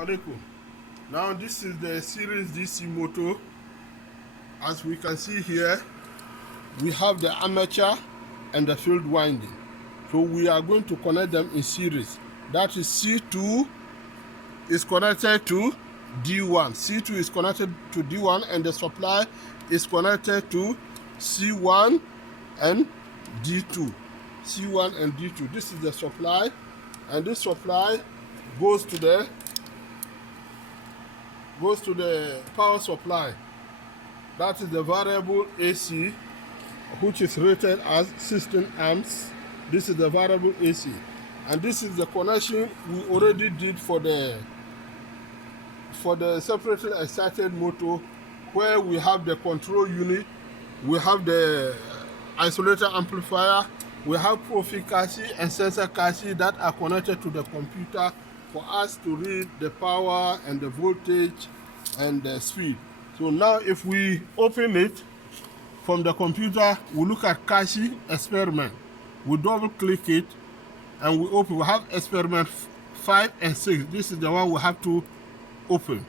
Alaikum. Now this is the series DC motor. As we can see here, we have the armature and the field winding. So we are going to connect them in series. That is C2 is connected to D1. C2 is connected to D1 and the supply is connected to C1 and D2. C1 and D2. This is the supply, and this supply goes to the power supply. That is the variable AC, which is rated as 16 amps. This is the variable AC, and this is the connection we already did for the separately excited motor, where we have the control unit, we have the isolator amplifier, we have profit chassis and sensor chassis that are connected to the computer for us to read the power and the voltage and the speed. So now if we open it from the computer, we look at chassis experiment. We double click it and we open. We have experiment 5 and 6. This is the one we have to open.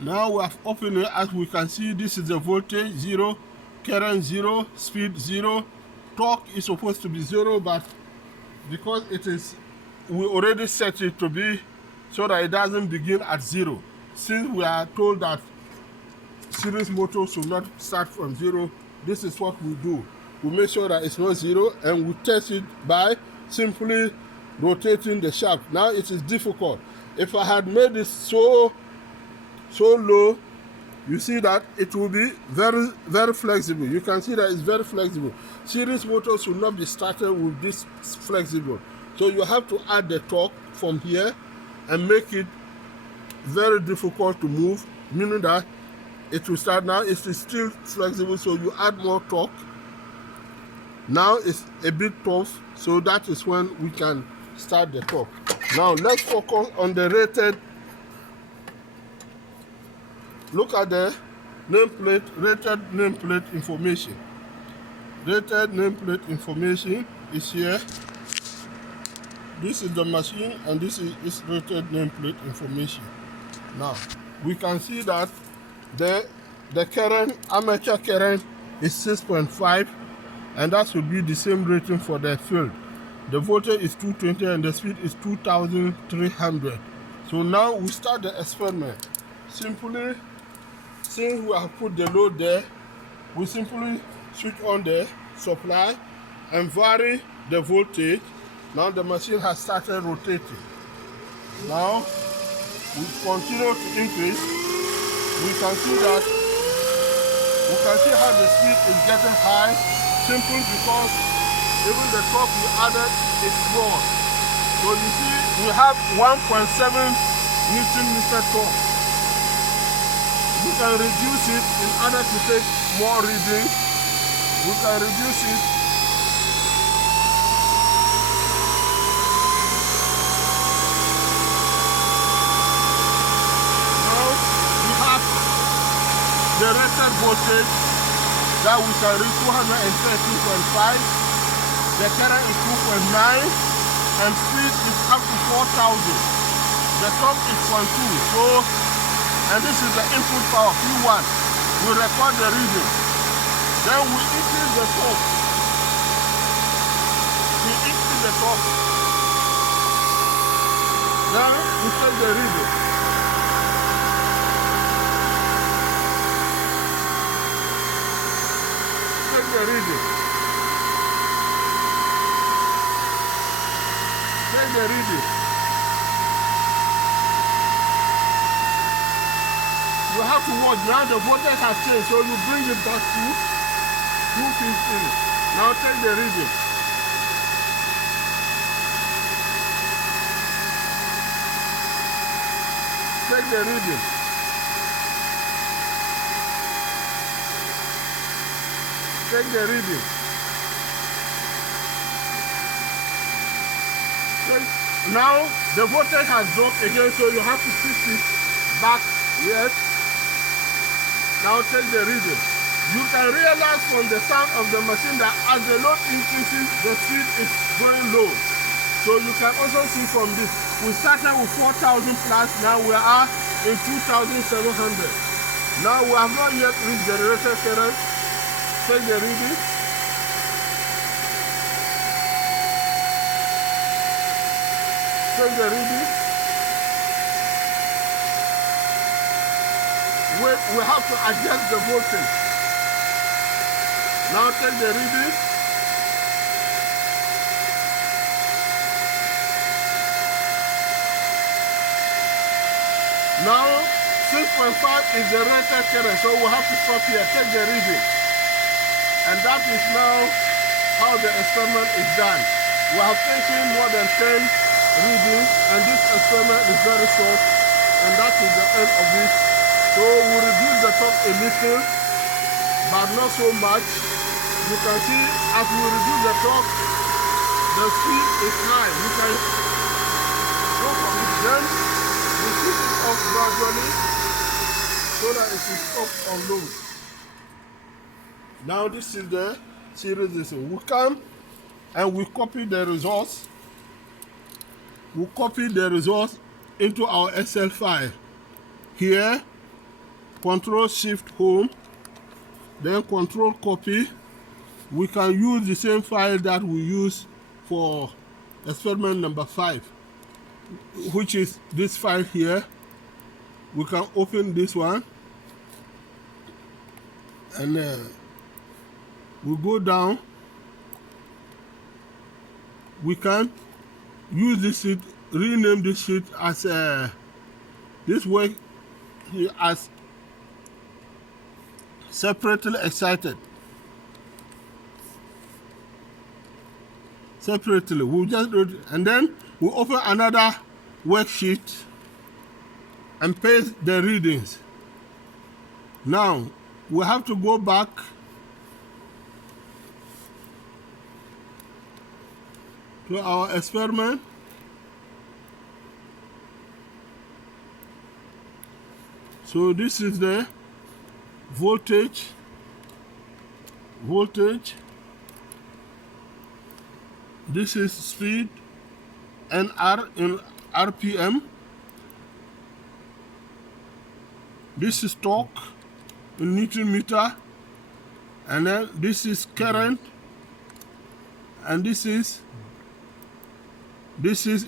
Now we have opened it. As we can see, this is the voltage 0, current 0, speed 0, torque is supposed to be 0, but because it is, we already set it to be so that it doesn't begin at 0. Since we are told that series motor should not start from 0, this is what we do. We make sure that it's not 0, and we test it by simply rotating the shaft. Now it is difficult. If I had made it so low, you see that it will be very, very flexible. You can see that it's very flexible. Series motors should not be started with this flexible. So you have to add the torque from here and make it very difficult to move, meaning that it will start. Now it is still flexible, so you add more torque. Now it's a bit tough, so that is when we can start the torque. Now let's focus on the rated. Look at the nameplate, rated nameplate information. Rated nameplate information is here. This is the machine, and this is its rated nameplate information. Now we can see that the current, armature current, is 6.5, and that should be the same rating for the field. The voltage is 220 and the speed is 2,300. So now we start the experiment. Simply, since we have put the load there, we simply switch on the supply and vary the voltage. Now the machine has started rotating. Now we continue to increase. We can see how the speed is getting high, simply because even the torque we added is small. So you see we have 1.7 Newton meter torque. We can reduce it in order to take more readings. We can reduce it. Now we have the rated voltage that we can reach 213.5. The current is 2.9 and speed is up to 4,000. The torque is 0.2. So, and this is the input power P1. We record the reading. Then we increase the torque. Then we take the reading. Take the reading. Take the reading. You have to watch. Now the voltage has changed, so you bring it back to 215. Now take the reading. Take the reading. Take the reading. Now the voltage has dropped again, so you have to fix it back. Yes. Now take the reading. You can realize from the sound of the machine that as the load increases, the speed is going low. So So you can also see from this, we started with 4,000 plus, now we are in 2,700. Now we have not yet reached the rated current. Take the reading. Take the reading. We have to adjust the voltage. Now take the reading. Now 6.5 is the rated current, so we have to stop here. Take the reading. And that is now how the experiment is done. We have taken more than 10 readings, and this experiment is very short, and that is the end of it. So we reduce the torque a little, but not so much. You can see as we reduce the torque, the speed is high. You can go from it. Then we switch it off gradually so that it is up or low. Now this is the series. We come and we copy the results. We copy the results into our Excel file. Here, Control-Shift-Home, then Control-Copy. We can use the same file that we use for experiment number 5, which is this file here. We can open this one, and we go down. We can use this sheet, rename this sheet as this work here as separately excited. Separately, we'll just do it, and then we open another worksheet and paste the readings. Now we have to go back to our experiment. So this is the voltage. This is speed, NR in RPM. This is torque in Newton meter, and then this is current, and this is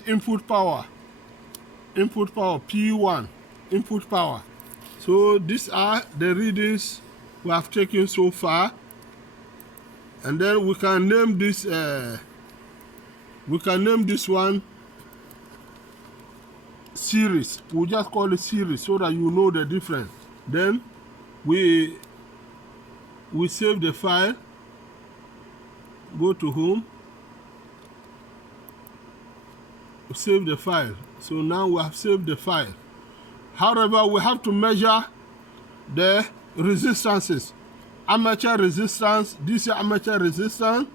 input power. P1, input power. So these are the readings we have taken so far, and then we can name this. We can name this one series. We'll just call it series so that you know the difference. Then we save the file. Go to home. Save the file. So now we have saved the file. However, we have to measure the resistances. Armature resistance, DC armature resistance,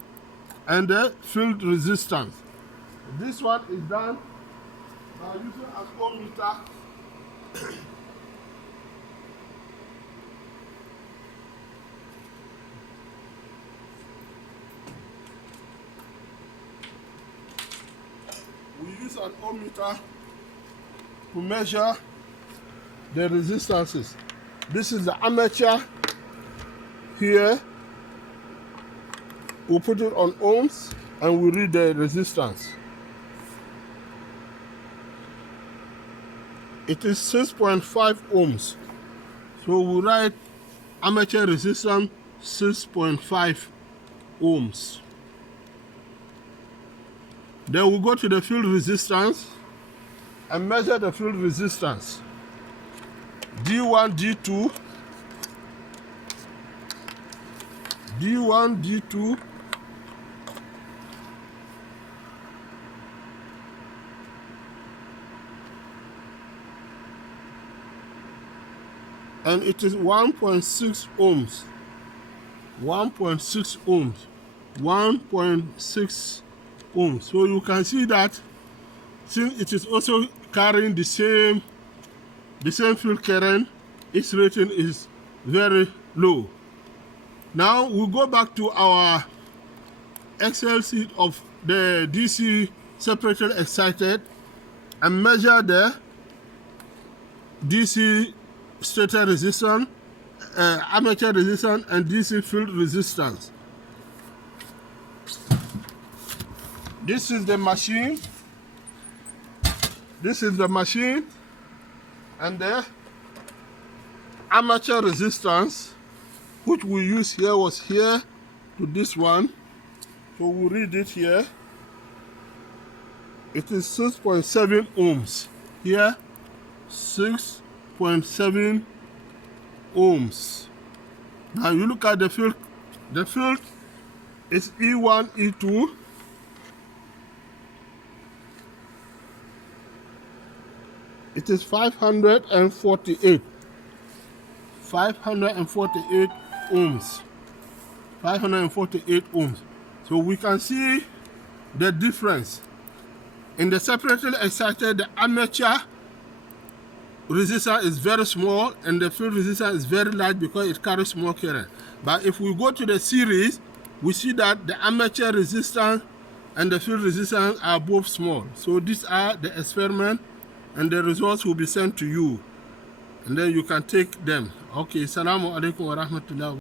and the field resistance. This one is done by using an ohmmeter. We use an ohmmeter to measure the resistances. This is the armature here. We'll put it on ohms and we read the resistance. It is 6.5 ohms. So we write armature resistance 6.5 ohms. Then we go to the field resistance and measure the field resistance. D1, D2, D1, D2, and it is 1.6 ohms. 1.6 ohms. 1.6 ohms. So you can see that since it is also carrying the same field current, its rating is very low. Now we go back to our Excel sheet of the DC separately excited and measure the DC stator resistance, armature resistance, and DC field resistance. This is the machine. This is the machine, and the armature resistance which we use here was here to this one. So we'll read it here. It is 6.7 ohms. Here, 6.7 ohms. Now you look at the field. The field is E1, E2. It is 548. 548 ohms. 548 ohms. So we can see the difference. In the separately excited, the armature resistance is very small and the field resistance is very large because it carries more current. But if we go to the series, we see that the armature resistance and the field resistance are both small. So these are the experiments, and the results will be sent to you, and then you can take them. Okay, Assalamu alaikum wa rahmatullah.